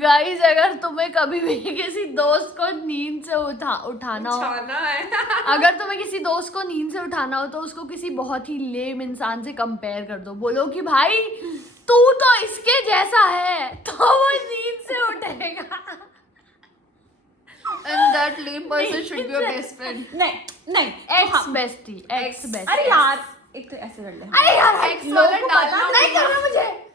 Guys अगर तुम्हें कभी भी किसी दोस्त को नींद से उठाना हो, अगर तुम्हें किसी दोस्त को नींद से उठाना हो तो उसको किसी बहुत ही लेम इंसान से कंपेयर कर दो। बोलो कि भाई तू तो इसके जैसा है, तो वो नींद से उठेगा। And that lame person should be your best friend. नहीं एक्स बेस्टी, एक्स बेस्टी। अरे यार एक तो ऐसे कर ले। अरे यार एक्स वाला डालना नहीं करना मुझे।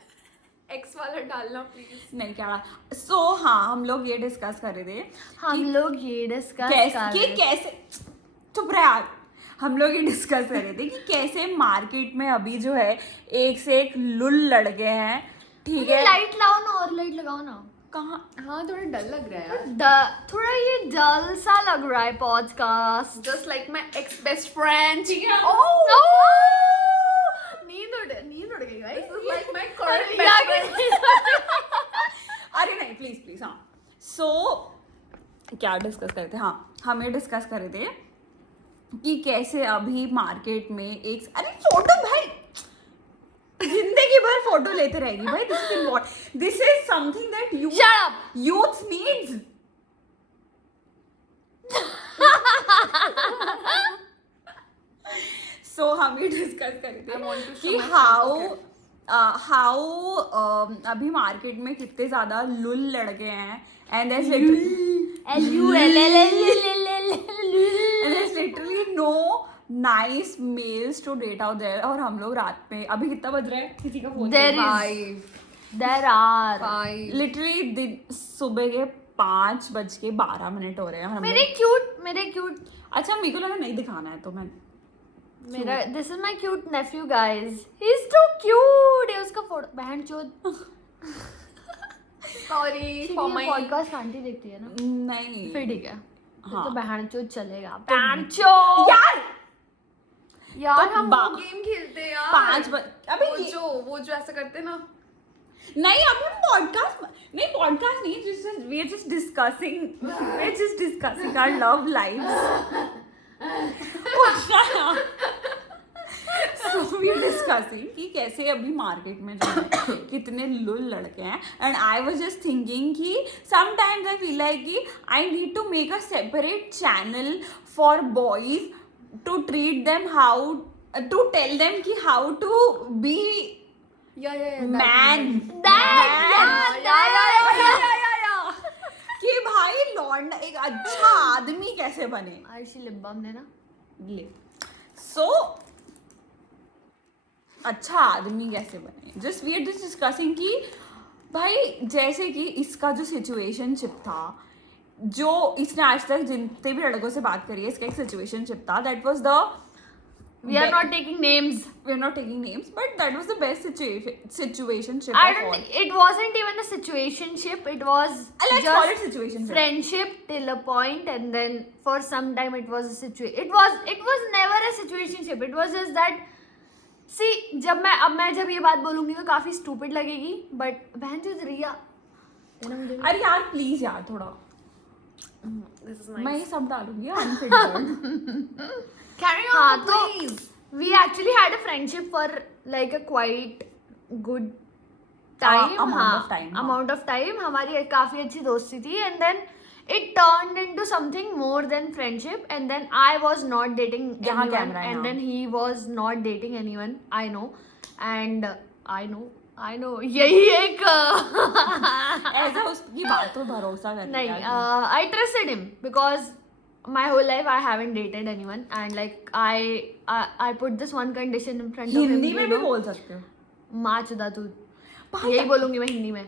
एक्स वाला डालना प्लीज। नहीं क्या सो हाँ हम लोग ये डिस्कस कर रहे थे हम लोग ये डिस्कस कि कैसे चुप रहे यार। हम लोग ये डिस्कस कर रहे थे कि कैसे मार्केट में अभी जो है एक से एक लुल लड़के हैं, ठीक है। लाइट लाओ ना, और लाइट लगाओ ना। कहाँ? हाँ थोड़ा डल लग रहा है यार। थोड़ा ये डल सा लग रहा है podcast. Just like my ex best friend. नींद उड़ गई भाई। This is like my current best friend. अरे नहीं प्लीज प्लीज। हाँ सो क्या डिस्कस कर रहे थे? हाँ हम ये डिस्कस कर रहे थे कि कैसे अभी मार्केट में एक अरे फोटो भाई जिंदगी भर फोटो लेते रहेगी भाई। This is something that youth needs. So हम ये डिस्कस कर रहे थे कि हाउ अभी मार्केट में कितने ज्यादा लुल लड़के हैं and literally no nice males to date out there. और हम लोग रात में अभी कितना बज रहा है किसी का फोन There are लिटरली दिन सुबह के 5:12 हो रहे हैं। मेरे क्यूट अच्छा मेरे को लगा नहीं दिखाना है तो मैं मेरा this is my cute nephew guys, he is too cute. ये उसका फोटो बहन चोद। Sorry for my. Podcast aunty देखती है ना, नहीं फिर ठीक है। हाँ। तो बहन चोद चलेगा। बहन चोद यार हम बा- वो गेम खेलते हैं यार। 5 अभी वो जो ऐसा करते हैं ना। नहीं अभी पॉडकास्ट नहीं we are just discussing our love lives. So we are discussing कि कैसे अभी मार्केट में जो है कितने लुल लड़के हैं and I was just thinking कि समटाइम्स आई फील लाइक कि I need to make a separate channel for boys to treat them how to tell them कि हाउ टू बी मैन कि भाई लौंडा एक अच्छा आदमी कैसे बने। आयुषी लिप बाम ने ना ले सो अच्छा आदमी कैसे बने। Just we are just discussing कि भाई जैसे कि इसका जो सिचुएशनशिप था, जो इसने आज तक जितने भी लड़कों से बात करी है, इसका एक सिचुएशनशिप था। That was the we are not taking names but that was the best situationship I of all. don't it wasn't even a situationship, it was Let's call it situationship. friendship till a point, and then for some time it was a situation. It was never a situationship, it was just that see जब मैं ये बात बोलूंगी तो काफी stupid लगेगी, but बहन जो रिया अरे यार प्लीज यार थोड़ा This is nice. मैं ये सब डालूंगी अनफिल्टर्ड। Carry on, हाँ तो please. we actually had a friendship for like a quite good time. amount of time हमारी काफी अच्छी दोस्ती थी, and then it turned into something more than friendship, and then I was not dating यहाँ anyone, camera है, and हाँ। then he was not dating anyone. I know, and I know यही एक ऐसा उसकी बात पर भरोसा कर नहीं I trusted him because my whole life I haven't dated anyone, and like I put this one condition in front of him. Hindi में भी बोल सकते हो माँ चुदा तू, यही बोलूंगी मैं हिंदी में।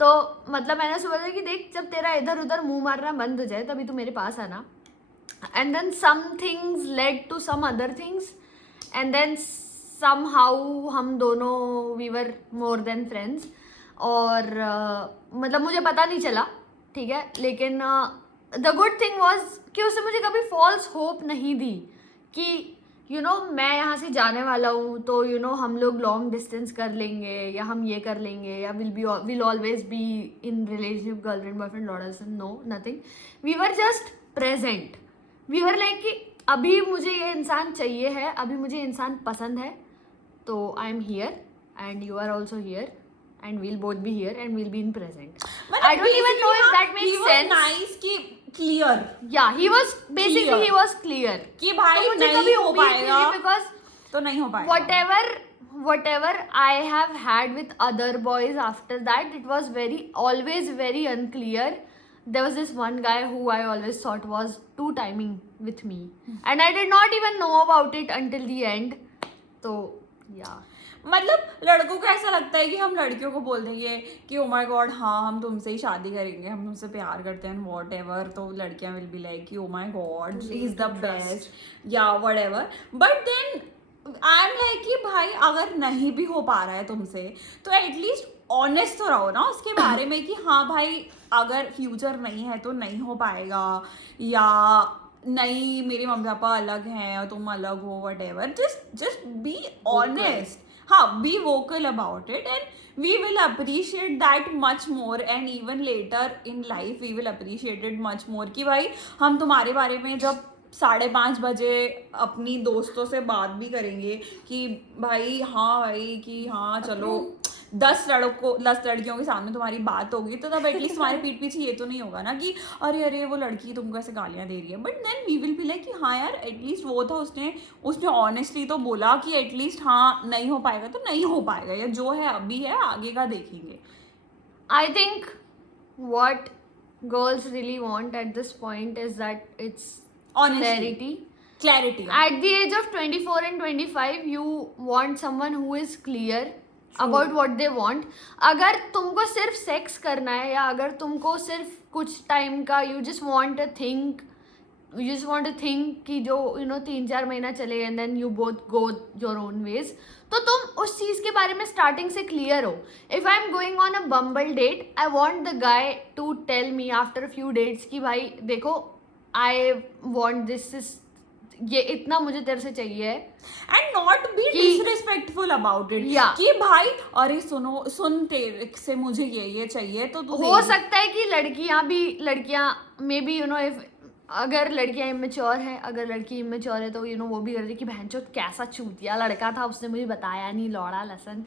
तो मतलब मैंने सोचा कि देख जब तेरा इधर उधर मुंह मारना बंद हो जाए तभी तू मेरे पास आना। And then some things led to some other things, and then somehow हम दोनों we were more than friends. और मतलब मुझे पता नहीं चला, ठीक है, लेकिन द गुड थिंग वॉज कि उसने मुझे कभी फॉल्स होप नहीं दी कि यू नो मैं यहाँ से जाने वाला हूँ तो यू नो हम लोग लॉन्ग डिस्टेंस कर लेंगे या हम ये कर लेंगे या will always be in relationship girlfriend boyfriend लॉर्डर्स। No nothing, we were just present. We were like कि अभी मुझे ये इंसान चाहिए है, अभी मुझे इंसान पसंद है, तो I am here and you are also here and we'll both be here and we'll be in present. मतलब I don't even know if basically, that makes he was sense. nice कि clear Yeah, he was basically Clear. he was clear. कि भाई तो मुझे नहीं कभी हो उम्मीद नहीं पाएगा थी because तो नहीं हो पाएगा whatever I have had with other boys after that, it was always very unclear. There was this one guy who I always thought was two timing with me, and I did not even know about it until the end. So yeah. मतलब लड़कों को ऐसा लगता है कि हम लड़कियों को बोल देंगे कि ओ माय गॉड हाँ हम तुमसे ही शादी करेंगे, हम तुमसे प्यार करते हैं वॉट एवर, तो लड़कियां विल बी लाइक कि oh my God he is the best या whatever. But then I am like कि भाई अगर नहीं भी हो पा रहा है तुमसे तो एटलीस्ट ऑनेस्ट तो रहो ना उसके बारे में कि हाँ भाई अगर फ्यूचर नहीं है तो नहीं हो पाएगा, या नहीं मेरे मम्मी पापा अलग हैं और तुम अलग हो, what ever. Just be honest. हाँ, be vocal about it and we will appreciate that much more, and even later in life we will appreciate it much more कि भाई हम तुम्हारे बारे में जब 5:30 बजे अपनी दोस्तों से बात भी करेंगे कि भाई हाँ भाई कि हाँ चलो 10 लड़कियों के सामने तुम्हारी बात होगी तो तब एटलीस्ट तुम्हारे पीठ पीछे ये तो नहीं होगा ना कि अरे अरे वो लड़की तुमको ऐसे गालियां दे रही है. But then we will be like कि हाँ यार एटलीस्ट वो था, उसने ऑनेस्टली तो बोला कि एटलीस्ट हाँ नहीं हो पाएगा तो नहीं हो पाएगा, या जो है अभी है आगे का देखेंगे. I think what girls really want at this point is that it's Honesty. clarity. Clarity. At the age of 24 and 25, you want someone who is clear about what they want. अगर तुमको सिर्फ सेक्स करना है या अगर तुमको सिर्फ कुछ टाइम का you just want to think कि जो 3-4 महीना चले and then you both go your own ways, तो तुम उस चीज़ के बारे में स्टार्टिंग से क्लियर हो. If I am going on a Bumble date, I want the guy to tell me after a few dates कि भाई देखो I want this ये इतना मुझे तेरे से चाहिए है. And not be disrespectful about it कि भाई अरे सुन तेरे से मुझे ये चाहिए तो तू हो सकता है कि लड़कियां मे बी इफ अगर लड़कियां इमेच्योर है, अगर लड़की इमेच्योर है तो वो भी कर रही कि बहनचोद कैसा चूतिया लड़का था, उसने मुझे बताया नहीं, लौड़ा लसन.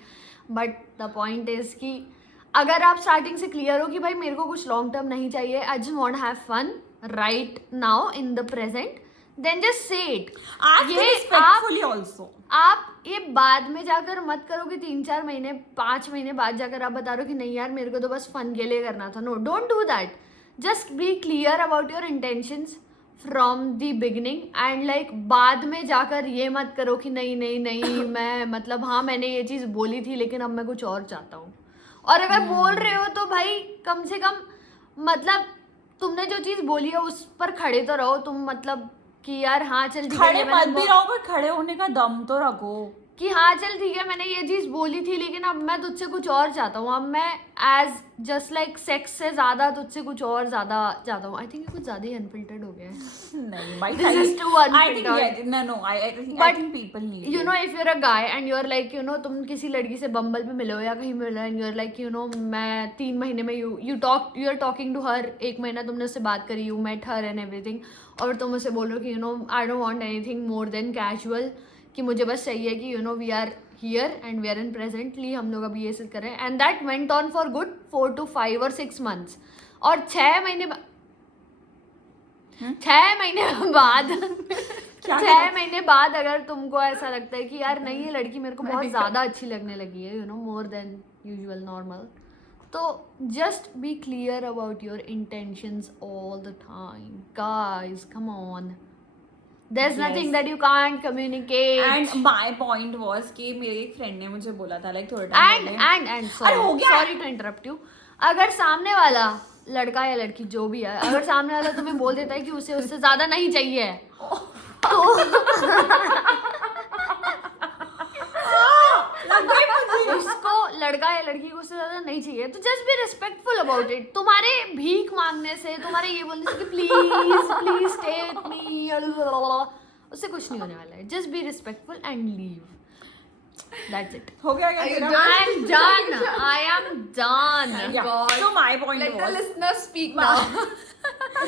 बट द पॉइंट इज कि अगर आप स्टार्टिंग से क्लियर हो कि भाई मेरे को कुछ लॉन्ग टर्म नहीं चाहिए, I just want have fun right now in the present, then just say it. आप ये बाद में जाकर मत करो कि 3-4 महीने 5 महीने बाद जाकर आप बता रहे हो कि नहीं यार मेरे को तो बस फन के लिए करना था. No, don't do that. Just be clear about your intentions from the beginning and like बाद में जाकर ये मत करो कि नहीं मैं मतलब हाँ मैंने ये चीज़ बोली थी लेकिन अब मैं कुछ और चाहता हूँ. और अगर बोल रहे हो तो भाई कम से कम मतलब तुमने जो चीज़ बोली है उस पर खड़े तो रहो तुम. मतलब कि यार हाँ चल ठीक है, खड़े मत भी रहो पर खड़े होने का दम तो रखो कि हाँ चल ठीक है मैंने ये चीज़ बोली थी लेकिन अब मैं तुझसे कुछ और चाहता हूँ. अब मैं एज जस्ट लाइक सेक्स से ज़्यादा तुझसे कुछ और ज़्यादा चाहता हूँ. आई थिंक कुछ ज़्यादा ही अनफिल्टर्ड हो गया है. नहीं भाई This is too unfiltered. I But think people need you know if you're a guy and you're like तुम किसी लड़की से बम्बल पे मिलो या कहीं मिलो and you're like मैं 3 महीने में you're talking to her, 1 महीना तुमने उससे बात करी, you met her and everything, और तुम उसे बोल रहे हो कि I don't want anything more than casual, कि मुझे बस चाहिए कि we are here and we are in presently, हम लोग अभी ये सब कर रहे हैं. And that went on for good 4 to 5 or 6 months. और 6 महीने बाद अगर तुमको ऐसा लगता है कि यार नहीं ये लड़की मेरे को बहुत ज़्यादा अच्छी लगने लगी है मोर देन यूजुअल नॉर्मल, तो just be clear about your intentions all the time. Guys come on, there's nothing that you can't communicate. And my point was कि मेरे एक फ्रेंड ने मुझे बोला था like थोड़ा टाइम पहले and sorry to interrupt you, अगर सामने वाला लड़का या लड़की जो भी है अगर सामने वाला तुम्हें बोल देता है कि उसे उससे ज्यादा नहीं चाहिए तो उसको लड़का या लड़की को उससे ज्यादा नहीं चाहिए तो just be respectful about it. तुम्हारे भीख मांगने से, तुम्हारे ये बोलने से कि प्लीज स्टे विथ मी, उससे कुछ नहीं होने वाला है. Just be respectful and leave. That's it. हो गया क्या तेरा? I am done. Yeah. So my point Let the was listener speak now.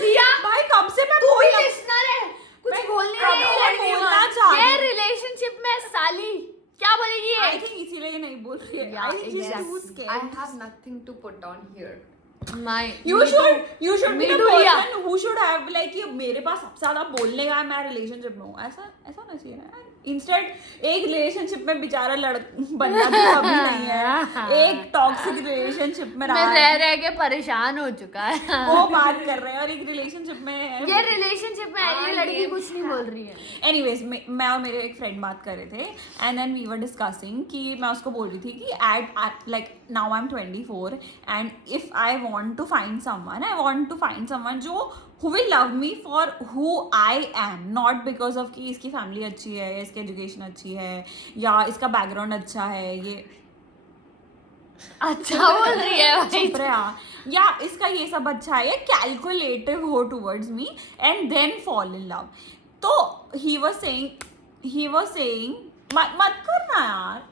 रिया भाई कब से मैं तू बोल भी रहा हूँ? लिसनर है, कुछ मैं बोलने कब नहीं से लगी. बोलना चाह रही ये हूँ? रिलेशनशिप में साली क्या बोलेगी I ये? think इसीलिए ये नहीं बोल रही है. Yeah, I think she's too exactly. I scared. have nothing to put on here. You should Me be the too, Riya. person who should have like कि मेरे पास सबसे ज्यादा बोलने का है, मैं रिलेशनशिप में हूँ, ऐसा होना चाहिए ना. इंस्टेड एक रिलेशनशिप में बेचारा बनना तो कभी नहीं है, एक टॉक्सिक रिलेशनशिप में मैं रहा रह है, रह के परेशान हो चुका है. वो बात कर रहे हैं, और एक रिलेशनशिप में ये रिलेशनशिप में आई है लड़की कुछ नहीं बोल रही है. एनीवेज मैं और मेरे एक फ्रेंड बात कर रहे थे, and then we were discussing कि मैं उसको बोल रही थी कि at like now I am 24 and if I want to find someone जो who will love me for who I am, not because of कि इसकी फैमिली अच्छी है या इसकी एजुकेशन अच्छी है या इसका बैकग्राउंड अच्छा है, ये अच्छा बोल रही है भाई. चुप रहा, या इसका ये सब अच्छा है, या कैलकुलेटिव हो towards me and then fall in love. तो ही वॉज सेइंग मत करना यार.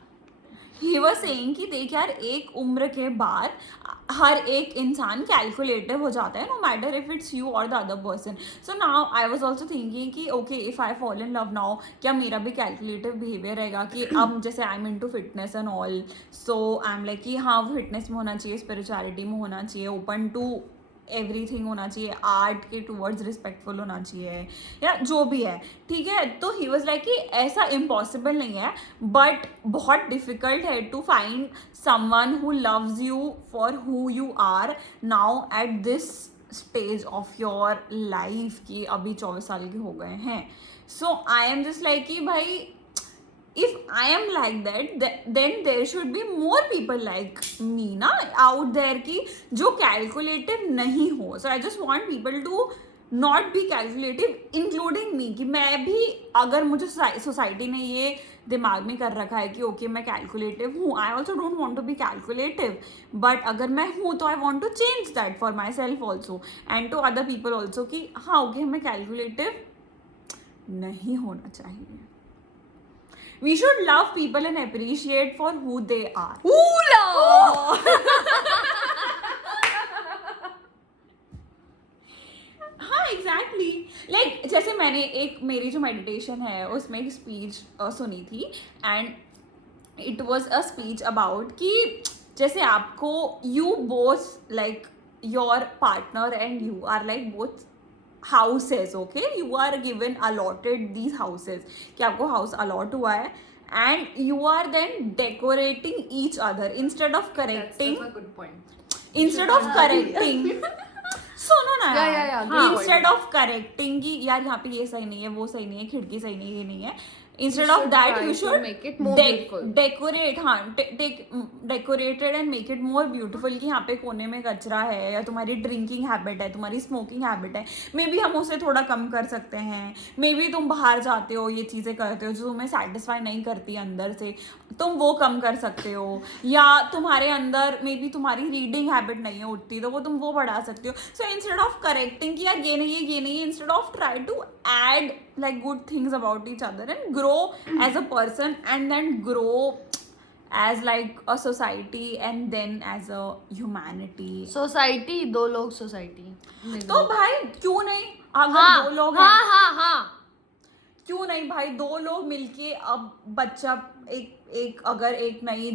ही वॉज सेइंग कि देख यार, एक उम्र के बाद हर एक इंसान कैलकुलेटिव हो जाता है, no matter if it's you और the other person. So now I was also thinking कि okay if I fall in love now, क्या मेरा भी कैलकुलेटिव बिहेवियर रहेगा कि अब जैसे I am into fitness and all, so I am like कि हाँ फिटनेस में होना चाहिए, स्पिरिचुअलिटी में होना चाहिए, ओपन टू एवरीथिंग होना चाहिए, आर्ट के टूवर्ड्स रिस्पेक्टफुल होना चाहिए, या जो भी है, ठीक है. तो ही वॉज लाइक कि ऐसा इम्पॉसिबल नहीं है, बट बहुत डिफिकल्ट है to find someone who loves you for who you are now at this stage of your life, कि अभी 24 साल के हो गए हैं. So I am just like कि भाई if I am like that, then there should be more people like me ना out there कि जो calculative नहीं हो. So I just want people to not be calculative, including me, कि मैं भी, अगर मुझे सोसाइटी ने ये दिमाग में कर रखा है कि ओके मैं कैलकुलेटिव हूँ, I also don't want to be calculative, but अगर मैं हूँ तो I want to change that for myself also and to other people also कि हाँ ओके हमें कैलकुलेटिव नहीं होना चाहिए. We should love people and appreciate for who they are. हाँ एग्जैक्टली. लाइक जैसे मैंने एक मेरी जो मेडिटेशन है उसमें एक स्पीच सुनी थी, and it was a speech about कि जैसे आपको you both like your partner and you are like both houses, okay, you are given allotted these houses कि आपको house allot हुआ है, and you are then decorating each other instead of correcting. That's a good point. Instead of correcting सुनो ना Yeah, यार. yeah, yeah, हाँ, good instead point. of correcting कि यार यहाँ पे ये सही नहीं है, वो सही नहीं है, खिड़की सही नहीं है, ये नहीं है, instead You of should that try you to should make it more beautiful. decorate. हाँ decorated and make it more beautiful कि यहाँ पे कोने में कचरा है, या तुम्हारी ड्रिंकिंग हैबिट है, तुम्हारी स्मोकिंग हैबिट है, मे बी हम उसे थोड़ा कम कर सकते हैं. मे बी तुम बाहर जाते हो, ये चीज़ें करते हो जो तुम्हें सेटिस्फाई नहीं करती अंदर से, तुम वो कम कर सकते हो. या तुम्हारे अंदर मे बी तुम्हारी रीडिंग हैबिट नहीं है उठती, तो वो तुम वो बढ़ा सकते हो. सो इंस्टेड ऑफ करेक्टिंग कि यार ये नहीं है, instead of try to add like good things about each other and grow as a person and then grow as like a society and then as a humanity. Society, दो लोग society. तो भाई क्यों नहीं, अगर हाँ, दो लोग हाँ, हैं, हाँ, हाँ. क्यों नहीं भाई, दो लोग मिलके अब बच्चा एक अगर एक नई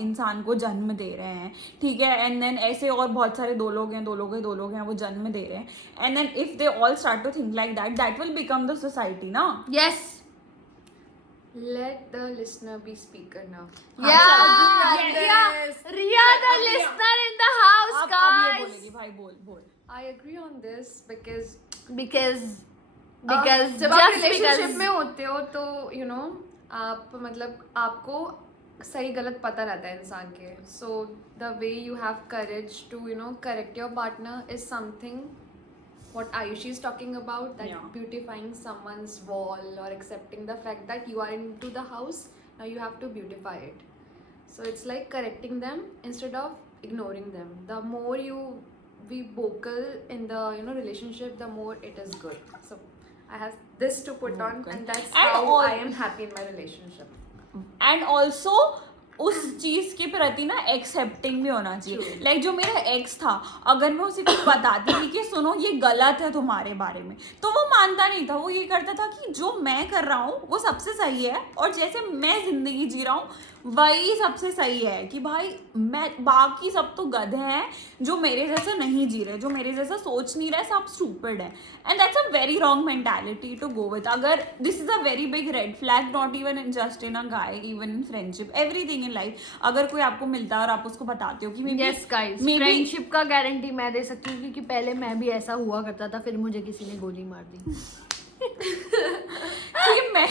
इंसान को जन्म दे रहे हैं, ठीक है, एंड देन ऐसे और बहुत सारे दो लोग हैं वो जन्म दे रहे हैं, and then if they all start to think like that will become the society ना. Yes. Let the listener be speaker now. Yeah, Yes. Riya, the अब Riya. listener in the house, अब ये guys. बोलेगी भाई, बोल. I agree on this because because जब आप just relationship because में होते हो तो यू नो आप मतलब आपको सही गलत पता रहता है इंसान के. So the way you have courage to you know correct your partner is something what Ayushi is talking about, that Yeah. beautifying someone's wall or accepting the fact that you are into the house, now you have to beautify it. So it's like correcting them instead of ignoring them. The more you be vocal in the relationship, the more it is good. So I have this to put on, Vocal. and that's And how all- I am happy in my relationship. And also उस चीज के प्रति ना accepting भी होना चाहिए. Like जो मेरा एक्स था, अगर मैं उसे कुछ बताती थी कि सुनो ये गलत है तुम्हारे बारे में, तो वो मानता नहीं था. वो ये करता था कि जो मैं कर रहा हूँ वो सबसे सही है और जैसे मैं जिंदगी जी रहा हूँ वही सबसे सही है. कि भाई मैं, बाकी सब तो गधे हैं जो मेरे जैसा नहीं जी रहे, जो मेरे जैसा सोच नहीं रहे, सब स्टूपिड है. And that's a very wrong mentality to go with. अगर this is a very big red flag, not even in just in a guy, even in friendship, everything in life. अगर कोई आपको मिलता है और आप उसको बताते हो कि यस गाइस, फ्रेंडशिप का गारंटी मैं दे सकती हूँ क्योंकि पहले मैं भी ऐसा हुआ करता था, फिर मुझे किसी ने गोली मार दी. कि मैं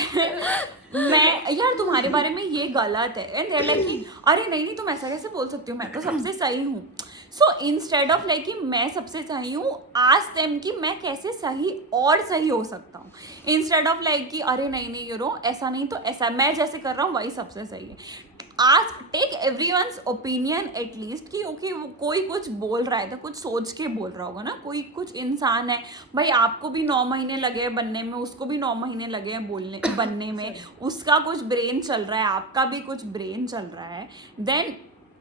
यार तुम्हारे बारे में ये गलत है, एंड देयर लाइक कि अरे नहीं तुम ऐसा कैसे बोल सकती हो, मैं तो सबसे सही हूँ. सो इंस्टेड ऑफ लाइक कि मैं सबसे सही हूँ, आस्क देम कि मैं कैसे सही और सही हो सकता हूँ. इंस्टेड ऑफ लाइक कि अरे नहीं यू नो ऐसा नहीं तो ऐसा, मैं जैसे कर रहा हूँ वही सबसे सही है. Ask, take everyone's opinion at least कि ओके वो कोई कुछ बोल रहा है तो कुछ सोच के बोल रहा होगा ना. कोई कुछ इंसान है भाई, आपको भी 9 महीने लगे हैं बनने में, उसको भी 9 महीने लगे हैं बनने में, उसका कुछ ब्रेन चल रहा है, आपका भी कुछ ब्रेन चल रहा है. Then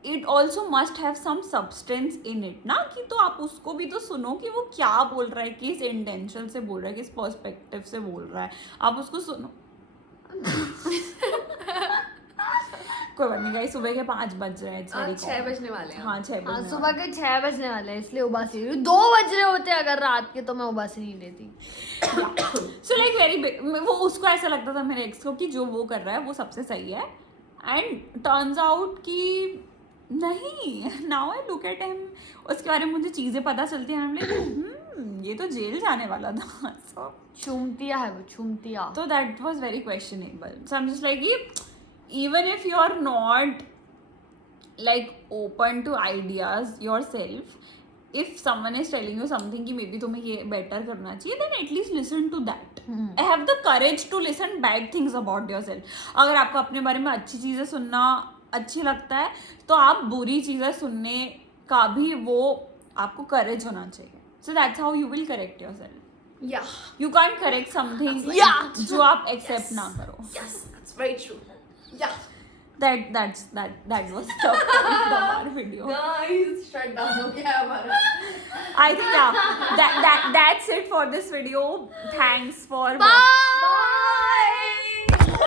it also must have some substance in it ना. कि तो आप उसको भी तो सुनो कि वो क्या बोल रहा है, किस इंटेंशन से बोल रहा है, किस पर्सपेक्टिव से बोल रहा है, आप उसको सुनो. कोई बात नहीं गाइस, सुबह के 5 बज रहे हैं. 6 बजने वाले हैं. हाँ 6 बजने सुबह के 6 बजने वाले हैं, इसलिए उबासी 2 बज रहे होते अगर रात के, तो मैं उबासी नहीं लेती. सो लाइक वेरी, वो उसको ऐसा लगता था मेरे एक्स को कि जो वो कर रहा है वो सबसे सही है. एंड टर्न्स आउट कि नहीं. Now I look at him, उसके बारे में मुझे चीजें पता चलती हैं, ये तो जेल जाने वाला था. सो चूमतिया है वो, चूमतिया. तो that was very questionable. So I am just like even if you are not like open to ideas yourself, if someone is telling you something कि maybe तुम्हें ये better करना चाहिए, then at least listen to that. Have the courage to listen bad things about yourself. अगर आपको अपने बारे में अच्छी चीज़ें सुनना अच्छी लगता है तो आप बुरी चीज़ें सुनने का भी वो आपको courage होना चाहिए. So that's how you will correct yourself. Yeah. You can't correct something जो आप accept ना करो. Yes, that's very true. Yeah. That was the point of our video. Guys, shut down. Okay, हमारा. I think that's it for this video. Thanks for Bye.